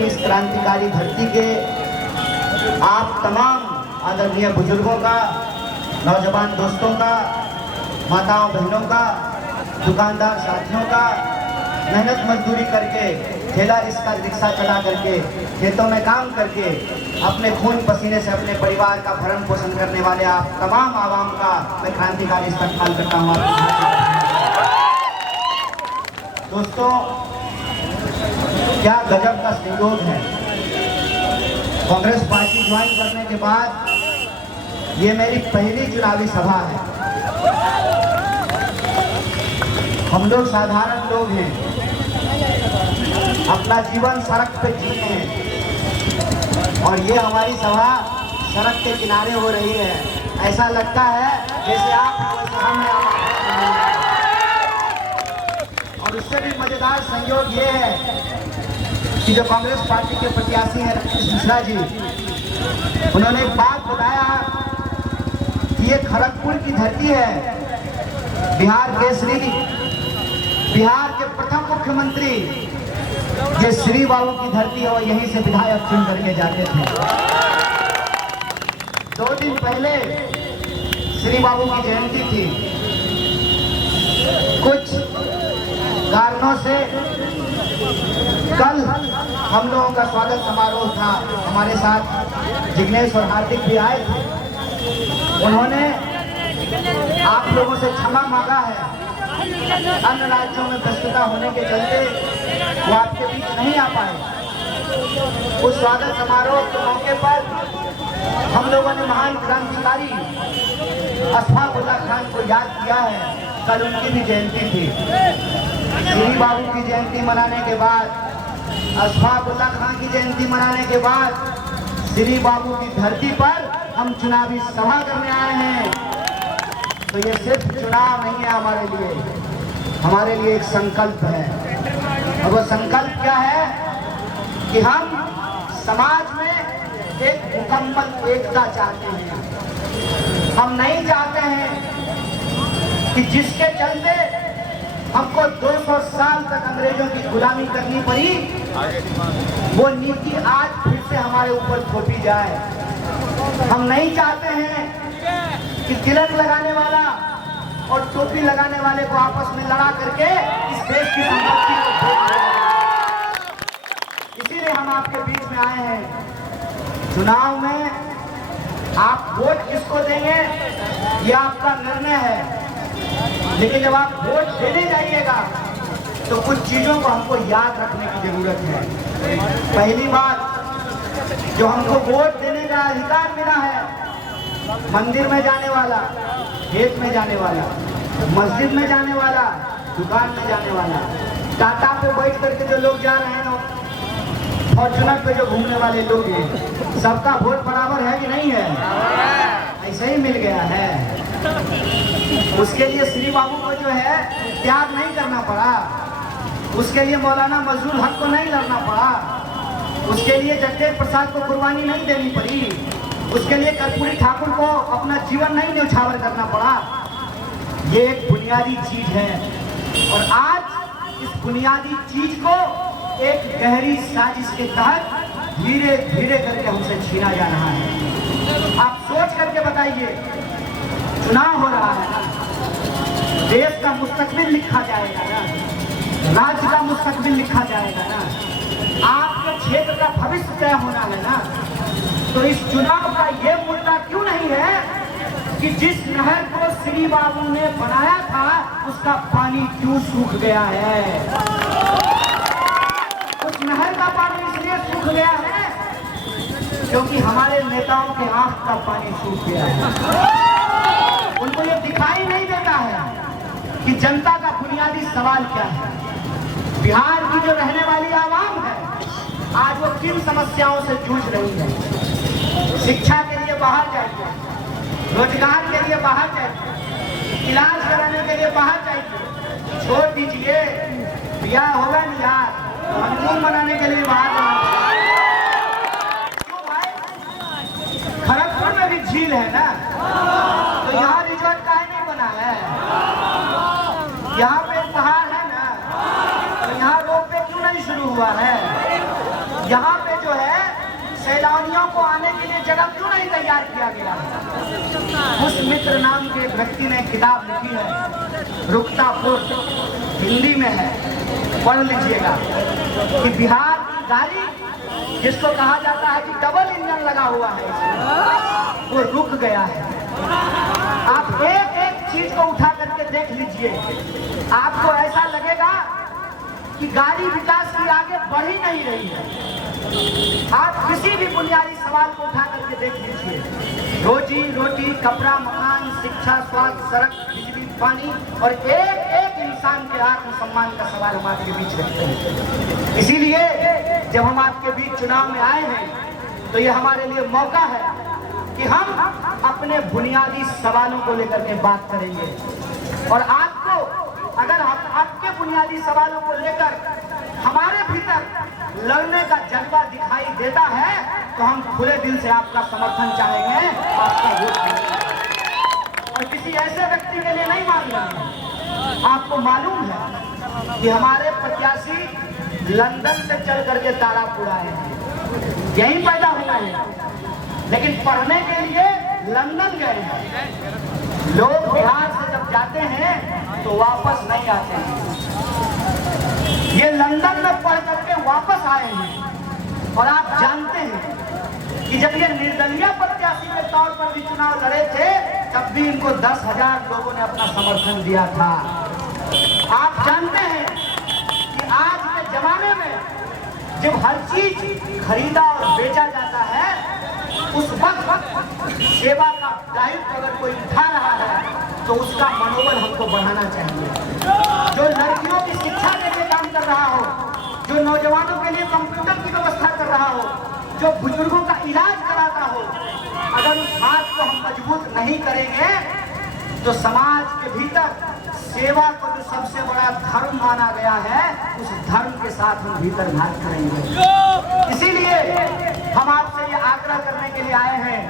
की इस क्रांतिकारी धरती के आप तमाम आदरणीय बुजुर्गों का, नौजवान दोस्तों का, माताओं बहनों का, दुकानदार साथियों का, मेहनत मजदूरी करके, ठेला रिक्शा चला करके, खेतों में काम करके, अपने खून पसीने से अपने परिवार का भरण पोषण करने वाले आप तमाम आवाम का मैं क्रांतिकारी इस्तकबाल करता हूँ। दोस्तों, क्या गजब का संयोग है। कांग्रेस पार्टी ज्वाइन करने के बाद ये मेरी पहली चुनावी सभा है। हम लोग साधारण लोग हैं, अपना जीवन सड़क पे जीते हैं और ये हमारी सभा सड़क के किनारे हो रही है। ऐसा लगता है जैसे आप हम और उससे भी मजेदार संयोग ये है कि जो कांग्रेस पार्टी के प्रत्याशी हैं रमेश मिश्रा जी, उन्होंने एक बात बताया कि ये खड़गपुर की धरती है, बिहार केसरी, बिहार के प्रथम मुख्यमंत्री ये श्री बाबू की धरती है और यहीं से विधायक चुन करके जाते थे। 2 दिन पहले श्री बाबू की जयंती थी। कुछ कारणों से कल हम लोगों का स्वागत समारोह था। हमारे साथ जिग्नेश और हार्दिक भी आए थे। उन्होंने आप लोगों से क्षमा मांगा है, अन्य राज्यों में व्यस्तता होने के चलते वो आपके बीच नहीं आ पाए। उस स्वागत समारोह के मौके पर हम लोगों ने महान क्रांतिकारी अशफाक उल्लाह खान को याद किया है। कल उनकी भी जयंती थी। श्री बाबू की जयंती मनाने के बाद, अशफाक उल्लाह खान की जयंती मनाने के बाद श्री बाबू की धरती पर हम चुनावी सभा करने आए हैं। तो ये सिर्फ चुनाव नहीं है हमारे लिए एक संकल्प है। और वो संकल्प क्या है कि हम समाज में एक मुकम्मल एकता चाहते हैं। हम नहीं चाहते हैं कि जिसके चलते हमको 200 साल तक अंग्रेजों की गुलामी करनी पड़ी, वो नीति आज फिर से हमारे ऊपर थोपी जाए। हम नहीं चाहते हैं कि तिलक लगाने वाला और टोपी लगाने वाले को आपस में लड़ा करके इस देश की संपत्ति को खो दिया। इसीलिए हम आपके बीच में आए हैं। चुनाव में आप वोट किसको देंगे ये आपका निर्णय है, लेकिन जब आप वोट देने जाइएगा तो कुछ चीजों को हमको याद रखने की जरूरत है। पहली बात, जो हमको वोट देने का अधिकार मिला है, मंदिर में जाने वाला, खेत में जाने वाला, मस्जिद में जाने वाला, दुकान में जाने वाला, टाटा पे बैठ करके जो लोग जा रहे हैं, फॉर्चूनर पे जो घूमने वाले लोग हैं, सबका वोट बराबर है कि नहीं है? ऐसे ही मिल गया है। उसके लिए श्री बाबू को जो है त्याग नहीं करना पड़ा, उसके लिए मौलाना मजरूल हक को नहीं लड़ना पड़ा, उसके लिए जगदेव प्रसाद को कुर्बानी नहीं देनी पड़ी, उसके लिए कर्पूरी ठाकुर को अपना जीवन नहीं न्यौछावर करना पड़ा। ये एक बुनियादी चीज है और आज इस बुनियादी चीज को एक गहरी साजिश के तहत धीरे धीरे करके हमसे छीना जा रहा है। आप सोच करके बताइए, चुनाव हो रहा है ना, देश का मुस्तकबिल लिखा जाएगा ना, राज्य का मुस्तकबिल लिखा जाएगा ना, आपके क्षेत्र का भविष्य तय होना है ना। तो इस चुनाव का ये मुद्दा क्यों नहीं है कि जिस नहर को श्री बाबू ने बनाया था उसका पानी क्यों सूख गया है? उस नहर का पानी इसलिए सूख गया है क्योंकि हमारे नेताओं के आंख का पानी सूख गया है। उनको ये दिखाई नहीं देता है कि जनता का बुनियादी सवाल क्या है। बिहार की जो रहने वाली आवाम है, आज वो किन समस्याओं से जूझ रही है। शिक्षा के लिए बाहर जाइए, रोजगार के लिए बाहर जाइए, इलाज कराने के लिए बाहर जाइए। छोड़ दीजिए, ब्याह होगा नहीं यार, हनीमून मनाने के लिए बाहर जाइए। क्यों भाई? खड़गपुर में भी झील है ना, तो यहाँ रिजॉर्ट काहे नहीं बना है? यहाँ पे पहाड़ है ना, तो यहाँ रोप वे क्यों नहीं शुरू हुआ है? यहाँ सैलानियों को आने के लिए जगह क्यों नहीं तैयार किया गया है? उस मित्र नाम के एक व्यक्ति ने किताब लिखी है, रुकता पुर, हिंदी में है, पढ़ लीजिएगा, कि बिहार की गाड़ी जिसको कहा जाता है कि डबल इंजन लगा हुआ है, वो रुक गया है। आप एक एक चीज को उठा करके देख लीजिए, आपको ऐसा लगेगा कि गाड़ी विकास की आगे बढ़ ही नहीं रही है। आप किसी भी बुनियादी सवाल को उठा करके देख लीजिए, रोजी रोटी, कपड़ा, मकान, शिक्षा, स्वास्थ्य, सड़क, बिजली, पानी, और एक एक इंसान के आत्मसम्मान का सवाल हम आपके बीच रखते हैं। इसीलिए जब हम आपके बीच चुनाव में आए हैं तो ये हमारे लिए मौका है कि हम अपने बुनियादी सवालों को लेकर के बात करेंगे। और आपको अगर आपके बुनियादी सवालों को लेकर हमारे भीतर लड़ने का जज्बा दिखाई देता है तो हम खुले दिल से आपका समर्थन चाहेंगे, आपका वोट देंगे। और किसी ऐसे व्यक्ति के लिए नहीं मांग रहे हैं। आपको मालूम है कि हमारे प्रत्याशी लंदन से चल करके तारापुर आए हैं, यहीं पैदा हुए हैं, लेकिन पढ़ने के लिए लंदन गए हैं। लोग बिहार से जब जाते हैं तो वापस नहीं आते हैं। ये लंदन में पढ़ करके वापस आए हैं। और आप जानते हैं कि जब ये निर्दलीय प्रत्याशी के तौर पर भी चुनाव लड़े थे तब भी इनको 10,000 लोगों ने अपना समर्थन दिया था। आप जानते हैं कि आज के जमाने में जब हर चीज खरीदा और बेचा जाता है उस वक्त सेवा का दायित्व अगर कोई उठा रहा है तो उसका मनोबल हमको बढ़ाना चाहिए। जो लड़कियों की शिक्षा के लिए काम कर रहा हो, जो नौजवानों के लिए कंप्यूटर की व्यवस्था कर रहा हो, जो बुजुर्गों का इलाज कराता हो, अगर उस हाथ को हम मजबूत नहीं करेंगे तो समाज के भीतर सेवा को जो सबसे बड़ा धर्म माना गया है उस धर्म के साथ हम भीतर घात करेंगे। इसीलिए हम आपसे ये आग्रह करने के लिए आए हैं,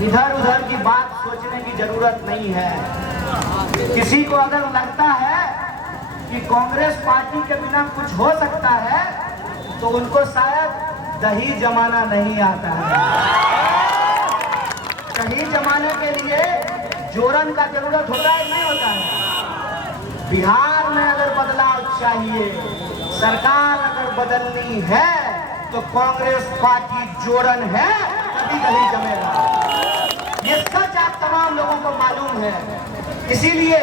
इधर उधर की बात सोचने की जरूरत नहीं है। किसी को अगर लगता है कि कांग्रेस पार्टी के बिना कुछ हो सकता है तो उनको शायद दही जमाना नहीं आता है। दही जमाने के लिए जोरन का जरूरत होता है, नहीं होता है। बिहार में अगर बदलाव चाहिए, सरकार अगर बदलनी है तो कांग्रेस पार्टी जोरन है, तभी दही जमेगा। ये सच आप तमाम लोगों को मालूम है। इसीलिए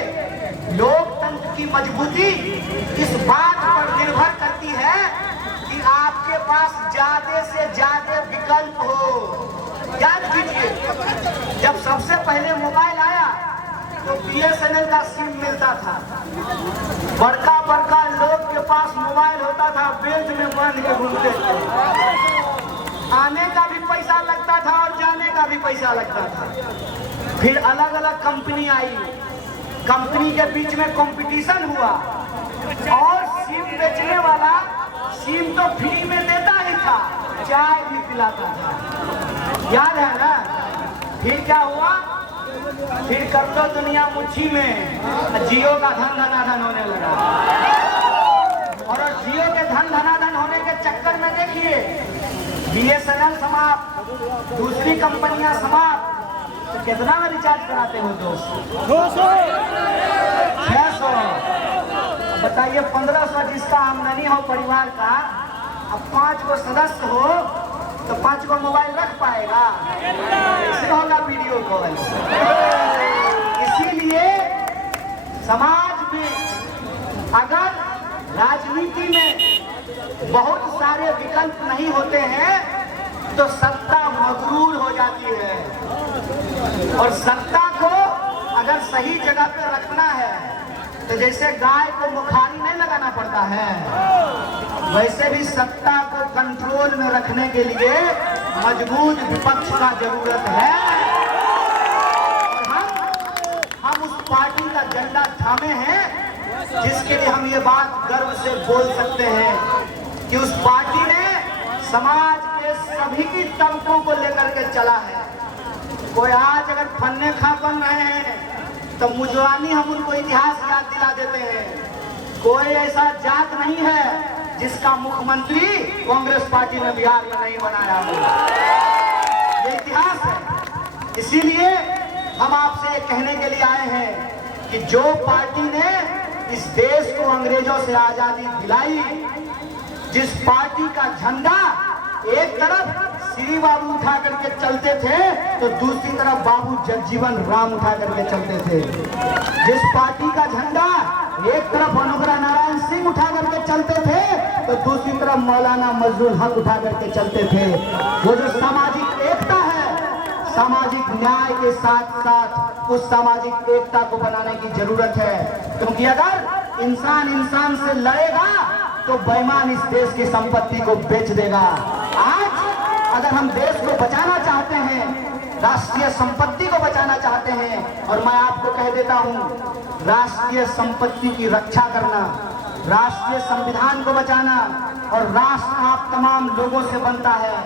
लोकतंत्र की मजबूती इस बात पर निर्भर करती है कि आपके पास ज्यादा से ज्यादा विकल्प हो। याद कीजिए, जब सबसे पहले मोबाइल आया तो BSNL का सिम मिलता था। बड़का बड़का लोग के पास मोबाइल होता था, बेल्ट में बांध के घूमते थे। आने का भी पैसा लगता था और जाने का भी पैसा लगता था। फिर अलग अलग कंपनी आई, कंपनी के बीच में कंपटीशन हुआ और सिम बेचने वाला सिम तो फ्री में देता ही था, चाय भी पिलाता था। याद है ना? फिर क्या हुआ? फिर कर दो दुनिया मुट्ठी में, जियो का धन धनाधन होने लगा। और जियो के धन धनाधन होने के चक्कर में देखिए BSNL समाप्त, दूसरी कंपनियां समाप्त। तो कितना में रिचार्ज कराते हो दोस्त? 600। बताइए 1500 जिसका आमदनी हो परिवार का, अब 5 गो सदस्य हो तो 5 गो मोबाइल रख पाएगा? कैसे होगा वीडियो कॉल? इसीलिए समाज में अगर राजनीति में बहुत सारे विकल्प नहीं होते हैं तो सत्ता मगरूर हो जाती है। और सत्ता को अगर सही जगह पे रखना है तो जैसे गाय को मुखारी नहीं लगाना पड़ता है, वैसे भी सत्ता को कंट्रोल में रखने के लिए मजबूत विपक्ष का जरूरत है। हम उस पार्टी का झंडा थामे हैं जिसके लिए हम ये बात गर्व से बोल सकते हैं कि उस पार्टी ने समाज के सभी तबकों को लेकर के चला है। कोई आज अगर फन्ने खा बन रहे हैं तो मुजवानी हम उनको इतिहास याद दिला देते हैं। कोई ऐसा जात नहीं है जिसका मुख्यमंत्री कांग्रेस पार्टी ने बिहार में नहीं बनाया हो। ये इतिहास है। इसीलिए हम आपसे कहने के लिए आए हैं कि जो पार्टी ने इस देश को अंग्रेजों से आजादी दिलाई, जिस पार्टी का झंडा एक तरफ श्री बाबू उठा करके चलते थे तो दूसरी तरफ बाबू जगजीवन राम उठा करके चलते थे, जिस पार्टी का झंडा एक तरफ अनुग्रह नारायण सिंह उठा करके चलते थे तो दूसरी तरफ मौलाना मजरूल हक उठा करके चलते थे, वो जो सामाजिक एकता है, सामाजिक न्याय के साथ साथ उस सामाजिक एकता को बनाने की जरूरत है। क्योंकि अगर इंसान इंसान से लड़ेगा तो बेईमान इस देश की संपत्ति को बेच देगा। आज अगर हम देश को बचाना चाहते हैं, राष्ट्रीय संपत्ति को बचाना चाहते हैं, और मैं आपको कह देता हूं, राष्ट्रीय संपत्ति की रक्षा करना, राष्ट्रीय संविधान को बचाना और राष्ट्र आप तमाम लोगों से बनता है,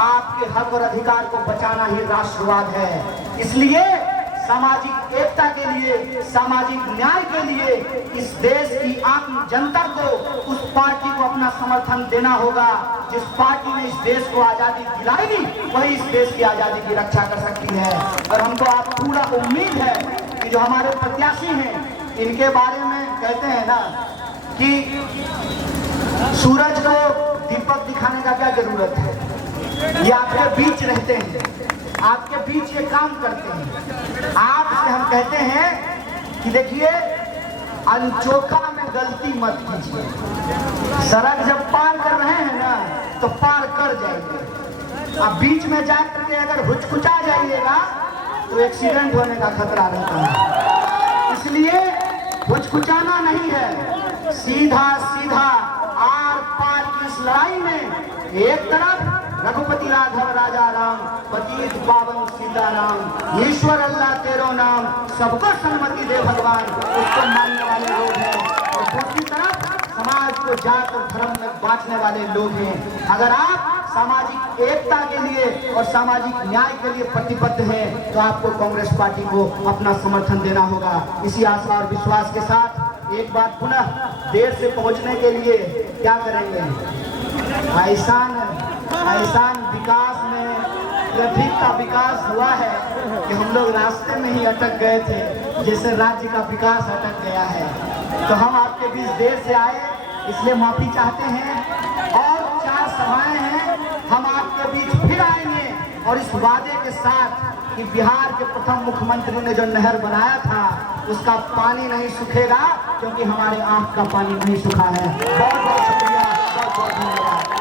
आपके हक और अधिकार को बचाना ही राष्ट्रवाद है। इसलिए सामाजिक एकता के लिए, सामाजिक न्याय के लिए इस देश की आम जनता को उस पार्टी को अपना समर्थन देना होगा जिस पार्टी ने इस देश को आजादी दिलाई, वही इस देश की आजादी की रक्षा कर सकती है। और हमको आप पूरा उम्मीद है कि जो हमारे प्रत्याशी हैं, इनके बारे में कहते हैं ना कि सूरज को दीपक दिखाने का क्या जरूरत है, ये आपके बीच रहते हैं, आपके बीच ये काम करते हैं। आपसे हम कहते हैं कि देखिए, अनचोखा में गलती मत कीजिए। सड़क जब पार कर रहे हैं ना तो पार कर जाइए, अब बीच में जा करके अगर हुचकुचा जाइएगा तो एक्सीडेंट होने का खतरा रहता है। इसलिए हुचकुचाना नहीं है, सीधा सीधा आर पार की इस लड़ाई में एक तरफ रघुपति राघव राजा राम, पतित पावन सीताराम, ईश्वर अल्लाह तेरो नाम, सबको सन्मति दे भगवान, उसको मानने वाले लोग हैं, और दूसरी तरफ समाज को जात और धर्म में बांटने वाले लोग हैं। अगर आप सामाजिक एकता के लिए और सामाजिक न्याय के लिए प्रतिबद्ध हैं तो आपको कांग्रेस पार्टी को अपना समर्थन देना होगा। इसी आशा और विश्वास के साथ एक बार पुनः देर से पहुंचने के लिए क्या करेंगे, ऐसा विकास में ट्रैफिक का विकास हुआ है कि हम लोग रास्ते में ही अटक गए थे, जैसे राज्य का विकास अटक गया है। तो हम आपके बीच देर से आए, इसलिए माफी चाहते हैं। और 4 सभाएं हैं, हम आपके बीच फिर आएंगे और इस वादे के साथ कि बिहार के प्रथम मुख्यमंत्री ने जो नहर बनाया था उसका पानी नहीं सूखेगा, क्योंकि हमारे आंख का पानी नहीं सूखा है। बहुत बहुत शुक्रिया, बहुत बहुत धन्यवाद।